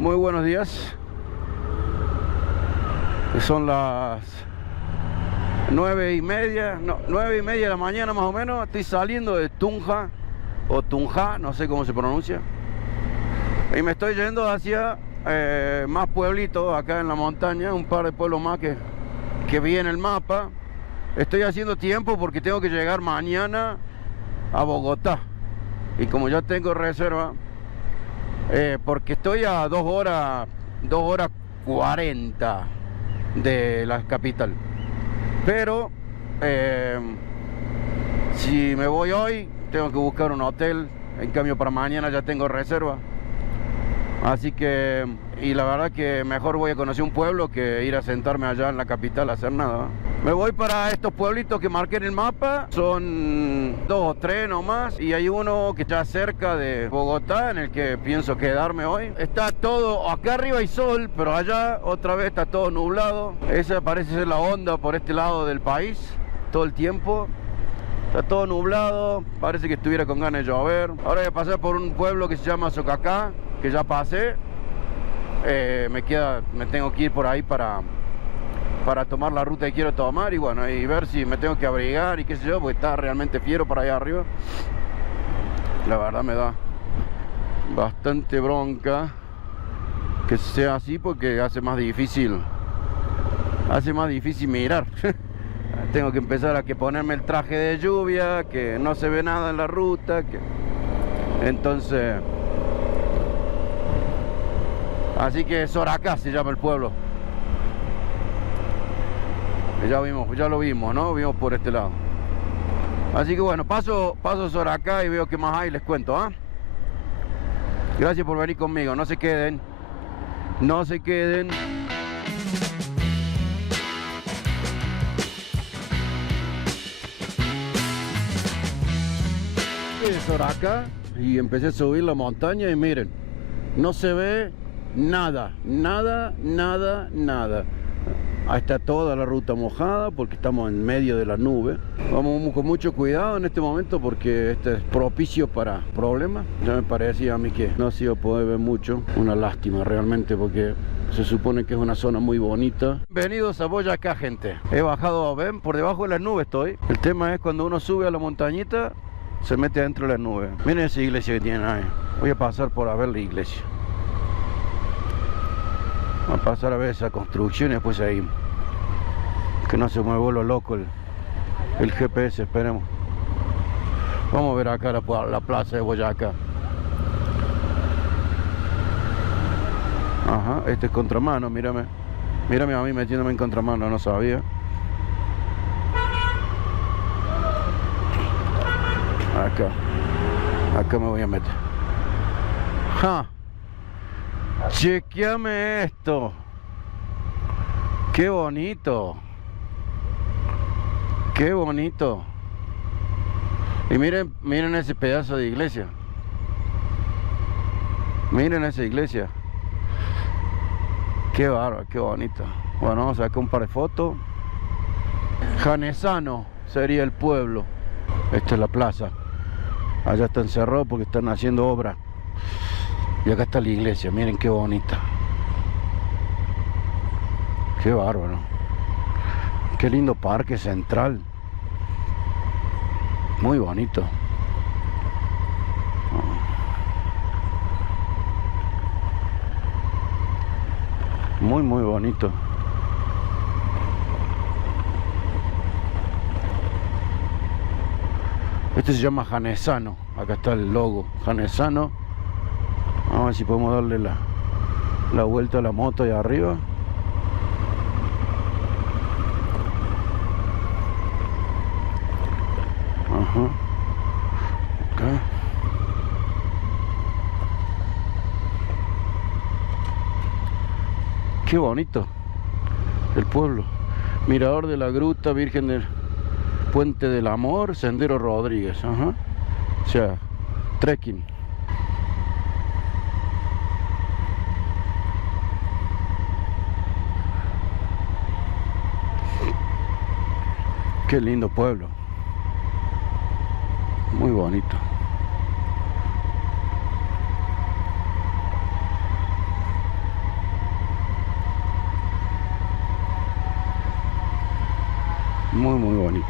Muy buenos días. Son las 9:30 de la mañana más o menos. Estoy saliendo de Tunja, o Tunja, no sé cómo se pronuncia. Y me estoy yendo hacia más pueblitos acá en la montaña, un par de pueblos más que vi en el mapa. Estoy haciendo tiempo porque tengo que llegar mañana a Bogotá. Y como ya tengo reserva, porque estoy a 2 horas 40 de la capital. Pero si me voy hoy, tengo que buscar un hotel. En cambio para mañana ya tengo reserva. Así que, y la verdad que mejor voy a conocer un pueblo que ir a sentarme allá en la capital a hacer nada. Me voy para estos pueblitos que marqué en el mapa. Son 2 o 3 nomás. Y hay uno que está cerca de Bogotá, en el que pienso quedarme hoy. Está todo, acá arriba hay sol, pero allá otra vez está todo nublado. Esa parece ser la onda por este lado del país, todo el tiempo. Está todo nublado, parece que estuviera con ganas de llover. Ahora voy a pasar por un pueblo que se llama Socacá, que ya pasé. Me tengo que ir por ahí para tomar la ruta que quiero tomar. Y bueno, y ver si me tengo que abrigar y qué sé yo, porque está realmente fiero para allá arriba. La verdad me da bastante bronca que sea así, porque hace más difícil mirar. Tengo que empezar a ponerme el traje de lluvia, que no se ve nada en la ruta, entonces... Así que Soracá se llama el pueblo. Ya lo vimos, ¿no? Vimos por este lado. Así que bueno, paso Soracá y veo qué más hay, les cuento, ¿ah? Gracias por venir conmigo, no se queden. No se queden. De Soracá y empecé a subir la montaña y miren, no se ve nada. Ahí está toda la ruta mojada porque estamos en medio de la nube. Vamos con mucho cuidado en este momento porque este es propicio para problemas. Ya me parecía a mí que no se iba a poder ver mucho. Una lástima realmente, porque se supone que es una zona muy bonita. Bienvenidos a Boyacá, gente. He bajado, ven, por debajo de las nubes estoy. El tema es cuando uno sube a la montañita, se mete dentro de las nubes. Miren esa iglesia que tienen ahí. Voy a pasar por a ver la iglesia. Voy a pasar a ver esa construcción y después seguimos. Que no se mueva lo loco el GPS, esperemos. Vamos a ver acá la plaza de Boyacá. Ajá, este es contramano, mírame. Mírame a mí metiéndome en contramano, no sabía. Acá me voy a meter. ¡Ja! Chequeame esto. ¡Qué bonito! ¡Qué bonito! Y miren ese pedazo de iglesia. Miren esa iglesia. ¡Qué bárbaro! ¡Qué bonito! Bueno, vamos a sacar un par de fotos. Janesano sería el pueblo. Esta es la plaza. Allá están cerrados porque están haciendo obra. Y acá está la iglesia, miren qué bonita. Qué bárbaro. Qué lindo parque central. Muy bonito. Muy bonito. Este se llama Janesano. Acá está el logo, Janesano. Vamos a ver si podemos darle la vuelta a la moto ahí arriba. Ajá. Okay. Qué bonito el pueblo. Mirador de la Gruta, Virgen del Puente del Amor, Sendero Rodríguez. Ajá. O sea, trekking. Qué lindo pueblo. Muy bonito. muy muy bonito.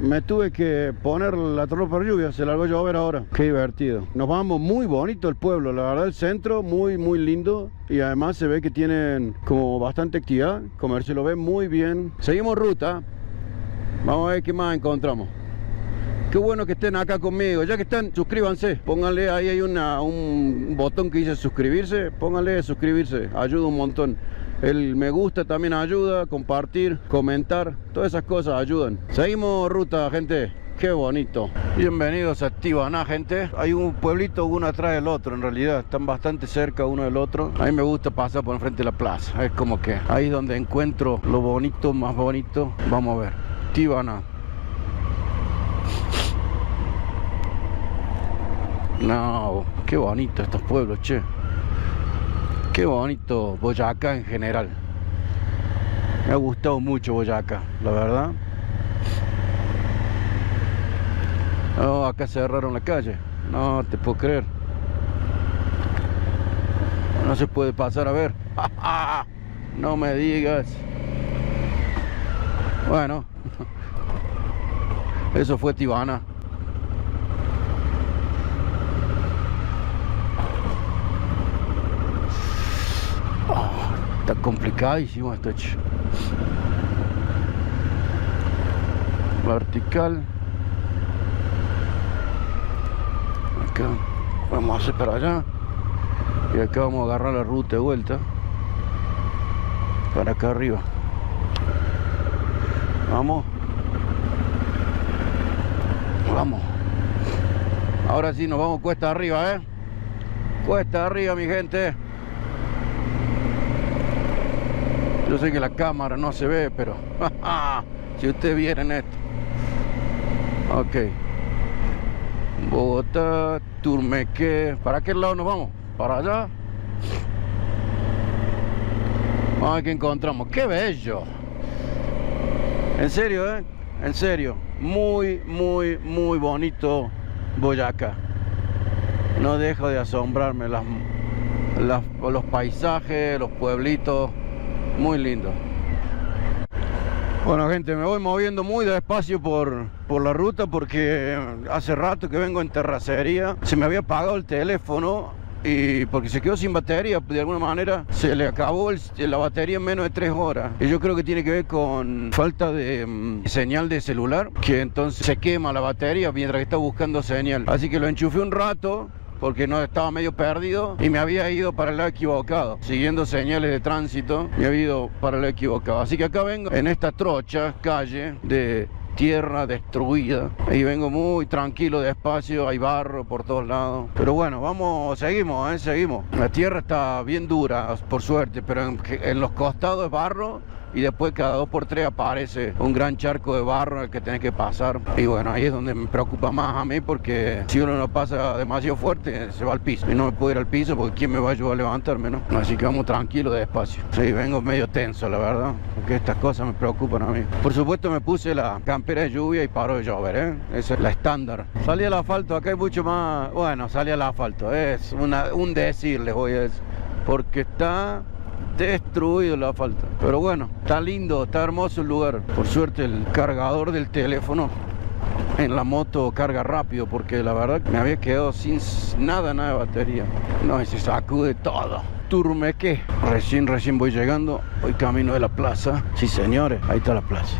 Me tuve que poner la ropa por lluvia, se largó a llover ahora. Qué divertido. Nos vamos, muy bonito el pueblo, la verdad el centro muy muy lindo. Y además se ve que tienen como bastante actividad, comercio lo ve muy bien. Seguimos ruta, vamos a ver qué más encontramos. Qué bueno que estén acá conmigo, ya que están, suscríbanse, pónganle, ahí hay un botón que dice suscribirse, pónganle suscribirse, ayuda un montón. El me gusta también ayuda, compartir, comentar, todas esas cosas ayudan. Seguimos ruta, gente, qué bonito. Bienvenidos a Tibaná, gente. Hay un pueblito uno atrás del otro, en realidad, están bastante cerca uno del otro. A mí me gusta pasar por enfrente de la plaza, es como que ahí es donde encuentro lo bonito, más bonito. Vamos a ver, Tibaná. No, qué bonito estos pueblos, che. Qué bonito Boyacá en general. Me ha gustado mucho Boyacá, la verdad. Oh, acá cerraron la calle. No te puedo creer. No se puede pasar a ver. No me digas. Bueno, eso fue Tibaná. Está complicadísimo esto, che. Vertical. Acá vamos a hacer para allá. Y acá vamos a agarrar la ruta de vuelta para acá arriba. Vamos. Vamos. Ahora sí nos vamos cuesta arriba, cuesta arriba, mi gente. Yo sé que la cámara no se ve, pero si ustedes vieran esto. Ok. Bogotá, Turmeque. ¿Para qué lado nos vamos? ¿Para allá? Vamos a ver qué encontramos. ¡Qué bello! En serio, en serio. Muy, muy, muy bonito Boyacá. No dejo de asombrarme los paisajes, los pueblitos. Muy lindo. Bueno, gente, me voy moviendo muy despacio por la ruta porque hace rato que vengo en terracería. Se me había apagado el teléfono y porque se quedó sin batería, de alguna manera se le acabó la batería en menos de 3 horas. Y yo creo que tiene que ver con falta de señal de celular, que entonces se quema la batería mientras que está buscando señal. Así que lo enchufé un rato porque no estaba medio perdido y me había ido para el lado equivocado, siguiendo señales de tránsito, me había ido para el lado equivocado. Así que acá vengo en esta trocha calle de tierra destruida y vengo muy tranquilo, despacio, hay barro por todos lados, pero bueno, vamos, seguimos, seguimos. La tierra está bien dura, por suerte, pero en los costados es barro. Y después cada 2 por 3 aparece un gran charco de barro en el que tenés que pasar. Y bueno, ahí es donde me preocupa más a mí, porque si uno no pasa demasiado fuerte, se va al piso. Y no me puedo ir al piso porque ¿quién me va a ayudar a levantarme, no? Así que vamos tranquilo, despacio. Sí, vengo medio tenso, la verdad, porque estas cosas me preocupan a mí. Por supuesto me puse la campera de lluvia y paró de llover, Esa es la estándar. Salí al asfalto, acá hay mucho más... Bueno, salí al asfalto, es un decir, les voy a decir. Porque está... destruido la asfalto, pero bueno, está lindo, está hermoso el lugar. Por suerte el cargador del teléfono en la moto carga rápido, porque la verdad me había quedado sin nada de batería. No, y se sacude todo. Turmeque, recién voy llegando, voy camino de la plaza. Sí, señores, ahí está la plaza.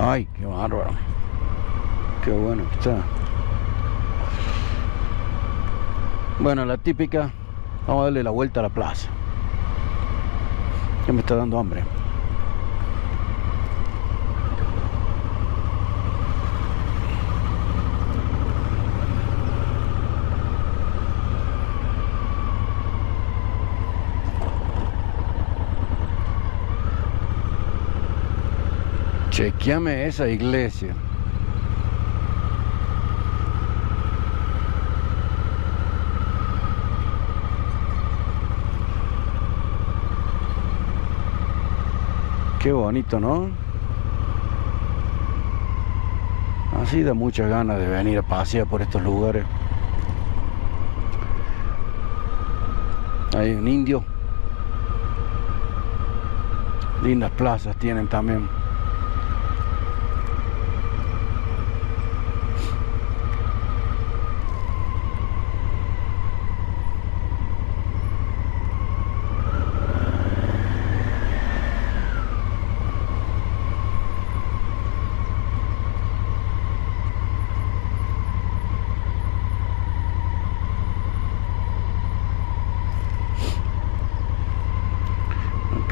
Ay, qué bárbaro. Qué bueno que está. Bueno, la típica. Vamos a darle la vuelta a la plaza. Ya me está dando hambre. Chequeame esa iglesia. Qué bonito, ¿no? Así da muchas ganas de venir a pasear por estos lugares. Hay un indio. Lindas plazas tienen también.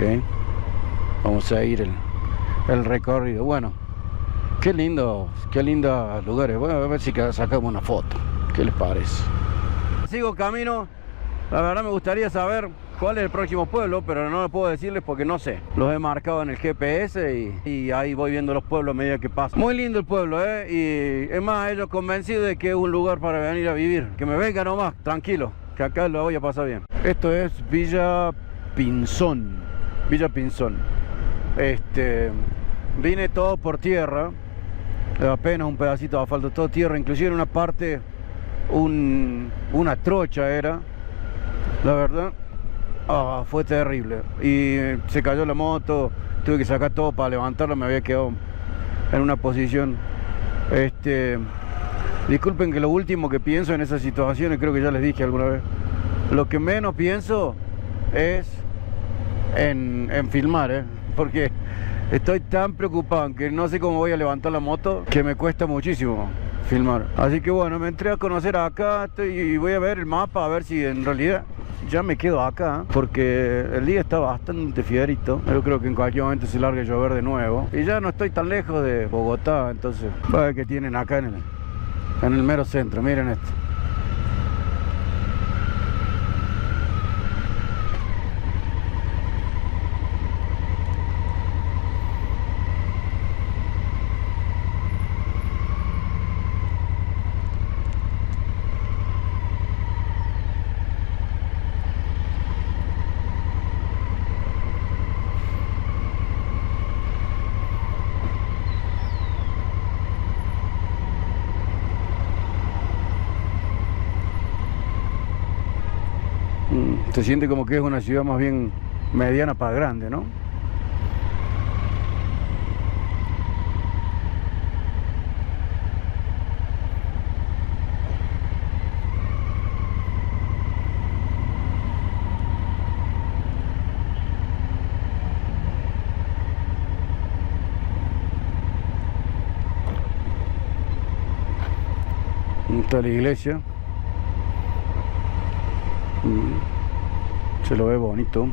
Ok, vamos a ir el recorrido. Bueno, qué lindos lugares. Bueno, a ver si sacamos una foto. ¿Qué les parece? Sigo camino. La verdad me gustaría saber cuál es el próximo pueblo, pero no lo puedo decirles porque no sé. Los he marcado en el GPS y ahí voy viendo los pueblos a medida que paso. Muy lindo el pueblo, y es más, ellos convencidos de que es un lugar para venir a vivir. Que me venga nomás, tranquilo, que acá lo voy a pasar bien. Esto es Villa Pinzón. Villa Pinzón. Vine todo por tierra, apenas un pedacito de asfalto, todo tierra, inclusive en una parte una trocha era, la verdad. Fue terrible y se cayó la moto, tuve que sacar todo para levantarla, me había quedado en una posición. Disculpen que lo último que pienso en esas situaciones, creo que ya les dije alguna vez, lo que menos pienso es en filmar, porque estoy tan preocupado que no sé cómo voy a levantar la moto que me cuesta muchísimo filmar. Así que bueno, me entré a conocer acá y voy a ver el mapa a ver si en realidad ya me quedo acá, porque el día está bastante fiederito. Yo creo que en cualquier momento se larga a llover de nuevo y ya no estoy tan lejos de Bogotá, entonces va a ver que tienen acá en el mero centro. Miren esto. Se siente como que es una ciudad más bien mediana para grande, ¿no? Está la iglesia. Se lo ve bonito.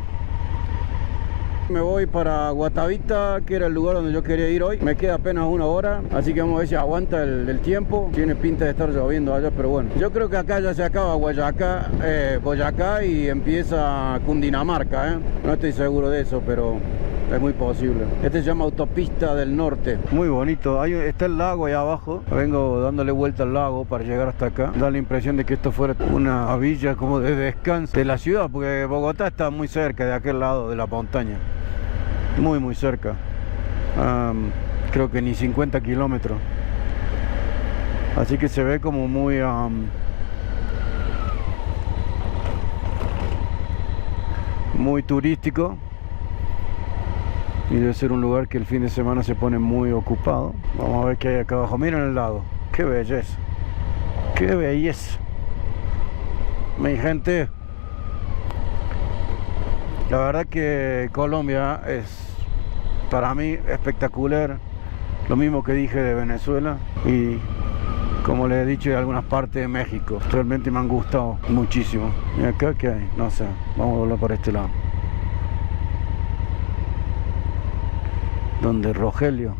Me voy para Guatavita, que era el lugar donde yo quería ir hoy. Me queda apenas una hora, así que vamos a ver si aguanta el tiempo. Tiene pinta de estar lloviendo allá, pero bueno. Yo creo que acá ya se acaba Boyacá y empieza Cundinamarca, No estoy seguro de eso, pero es muy posible. Este se llama Autopista del Norte. Muy bonito. Ahí está el lago ahí abajo. Vengo dándole vuelta al lago para llegar hasta acá. Da la impresión de que esto fuera una villa como de descanso de la ciudad, porque Bogotá está muy cerca de aquel lado de la montaña. Muy cerca. Creo que ni 50 kilómetros. Así que se ve como muy turístico. Y debe ser un lugar que el fin de semana se pone muy ocupado. Vamos a ver qué hay acá abajo. Miren el lago. ¡Qué belleza! ¡Qué belleza! Mi gente, la verdad que Colombia es para mí espectacular. Lo mismo que dije de Venezuela y como les he dicho de algunas partes de México. Realmente me han gustado muchísimo. ¿Y acá qué hay? No sé. Vamos a volver por este lado. Donde Rogelio.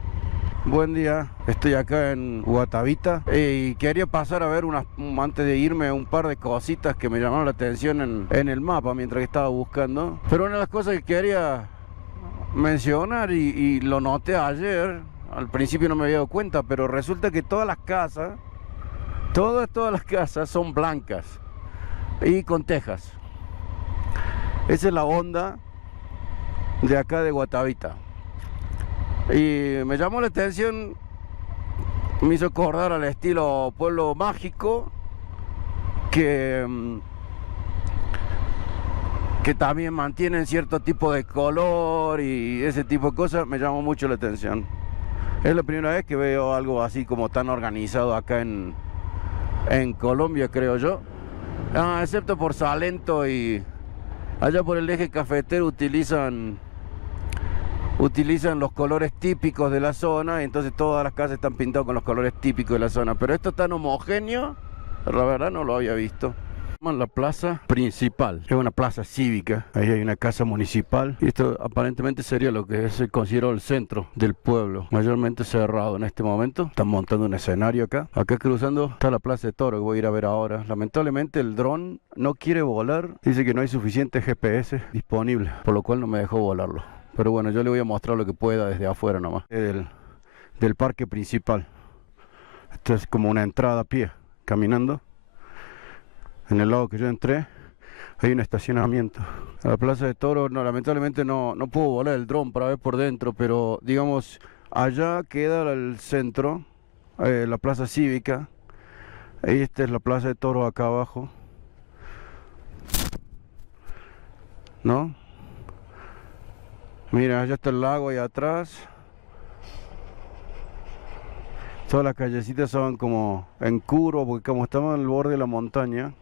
Buen día, estoy acá en Guatavita y quería pasar a ver antes de irme, un par de cositas que me llamaron la atención en el mapa mientras que estaba buscando. Pero una de las cosas que quería mencionar y lo noté ayer, al principio no me había dado cuenta, pero resulta que todas las casas son blancas y con tejas. Esa es la onda de acá de Guatavita. Y me llamó la atención Me hizo acordar al estilo Pueblo Mágico, que también mantienen cierto tipo de color y ese tipo de cosas. Me llamó mucho la atención. Es la primera vez que veo algo así como tan organizado acá en Colombia, creo yo. Excepto por Salento y allá por el eje cafetero utilizan los colores típicos de la zona, y entonces todas las casas están pintadas con los colores típicos de la zona. Pero esto es tan homogéneo, la verdad no lo había visto. La plaza principal es una plaza cívica, ahí hay una casa municipal y esto aparentemente sería lo que se considera el centro del pueblo, mayormente cerrado en este momento. Están montando un escenario acá cruzando está la plaza de Toro, que voy a ir a ver ahora. Lamentablemente el dron no quiere volar, dice que no hay suficiente GPS disponible, por lo cual no me dejó volarlo. Pero bueno, yo le voy a mostrar lo que pueda desde afuera nomás, del parque principal. Esto es como una entrada a pie, caminando. En el lado que yo entré hay un estacionamiento. A la plaza de Toro, no, lamentablemente no puedo volar el dron para ver por dentro, pero digamos, allá queda el centro, la plaza cívica. Esta es la plaza de Toro acá abajo, ¿no? Mira, allá está el lago ahí atrás. Todas las callecitas son como en curva, porque como estamos en el borde de la montaña,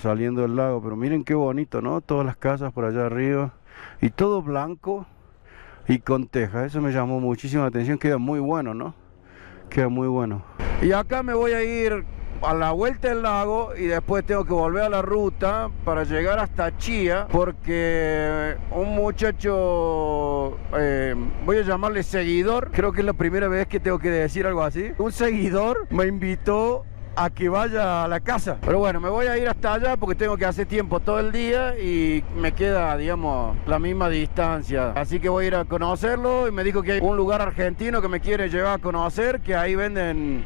saliendo del lago. Pero miren qué bonito, ¿no? Todas las casas por allá arriba y todo blanco y con teja. Eso me llamó muchísimo la atención. Queda muy bueno, ¿no? Queda muy bueno. Y acá me voy a ir a la vuelta del lago y después tengo que volver a la ruta para llegar hasta Chía, porque un muchacho, voy a llamarle seguidor, creo que es la primera vez que tengo que decir algo así, un seguidor me invitó a que vaya a la casa. Pero bueno, me voy a ir hasta allá porque tengo que hacer tiempo todo el día y me queda, digamos, la misma distancia. Así que voy a ir a conocerlo y me dijo que hay un lugar argentino que me quiere llevar a conocer, que ahí venden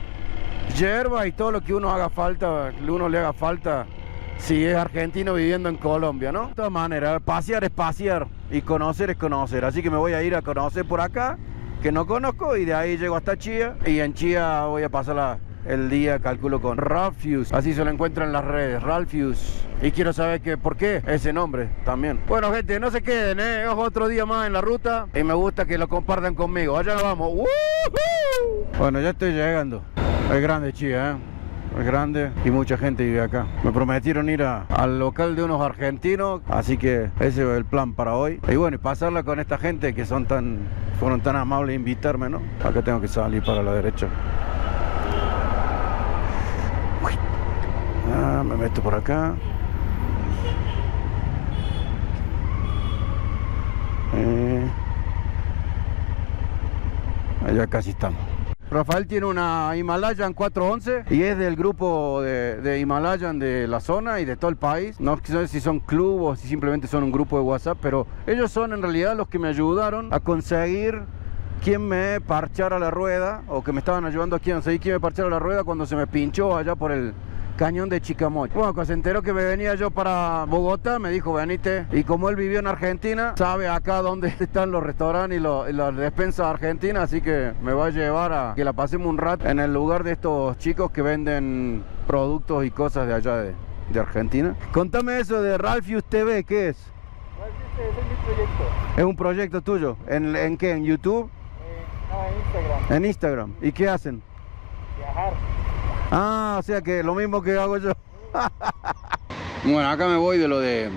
yerba y todo lo que uno le haga falta si es argentino viviendo en Colombia, ¿no? De todas maneras, pasear es pasear y conocer es conocer. Así que me voy a ir a conocer por acá, que no conozco, y de ahí llego hasta Chía, y en Chía voy a pasar el día, calculo, con Ralfius, así se lo encuentran en las redes, Ralfius. Y quiero saber por qué ese nombre también. Bueno, gente, no se queden, es otro día más en la ruta y me gusta que lo compartan conmigo. Allá nos vamos. ¡Woohoo! Bueno, ya estoy llegando. Es grande Chía, es grande y mucha gente vive acá. Me prometieron ir al local de unos argentinos, así que ese es el plan para hoy. Y bueno, y pasarla con esta gente que fueron tan amables de invitarme, ¿no? Acá tengo que salir para la derecha. Me meto por acá. Ya casi estamos. Rafael tiene una Himalayan 411 y es del grupo de Himalayan de la zona y de todo el país. No sé si son club o si simplemente son un grupo de WhatsApp, pero ellos son en realidad los que me ayudaron a conseguir quien me parchara la rueda, o que me estaban ayudando aquí a conseguir quien me parchara la rueda cuando se me pinchó allá por el cañón de Chicamocha. Bueno, cuando se enteró que me venía yo para Bogotá, me dijo, venite. Y como él vivió en Argentina, sabe acá dónde están los restaurantes y las despensas argentinas, así que me va a llevar a que la pasemos un rato en el lugar de estos chicos que venden productos y cosas de allá de Argentina. Contame eso de Ralfius TV, ¿qué es? Ralfius TV es mi proyecto. ¿Es un proyecto tuyo? ¿En qué? ¿En YouTube? No, en Instagram. En Instagram. ¿Y qué hacen? Viajar. O sea que lo mismo que hago yo. Bueno, acá me voy de lo de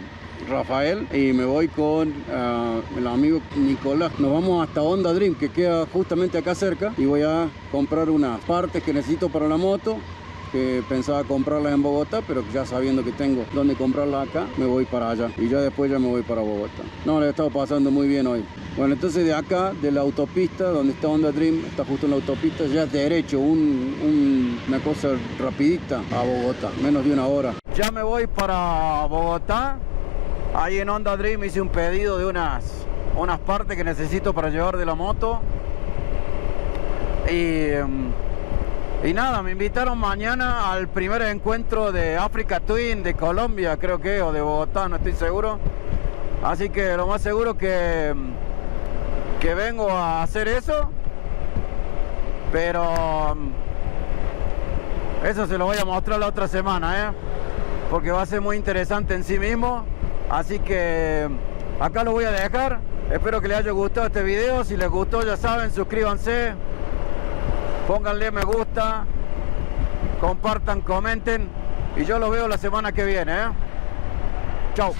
Rafael y me voy con el amigo Nicolás. Nos vamos hasta Honda Dream, que queda justamente acá cerca, y voy a comprar unas partes que necesito para la moto, que pensaba comprarlas en Bogotá, pero ya sabiendo que tengo dónde comprarlas acá, me voy para allá y ya después me voy para Bogotá. No, le he estado pasando muy bien hoy. Bueno, entonces de acá, de la autopista, donde está Honda Dream, está justo en la autopista, ya es derecho, una cosa rapidita a Bogotá, menos de una hora. Ya me voy para Bogotá. Ahí en Honda Dream hice un pedido de unas partes que necesito para llevar de la moto. Y nada, me invitaron mañana al primer encuentro de Africa Twin de Colombia, creo que, o de Bogotá, no estoy seguro. Así que lo más seguro que vengo a hacer eso. Pero eso se lo voy a mostrar la otra semana, porque va a ser muy interesante en sí mismo. Así que acá lo voy a dejar. Espero que les haya gustado este video. Si les gustó, ya saben, suscríbanse, pónganle me gusta, compartan, comenten, y yo los veo la semana que viene. Chau.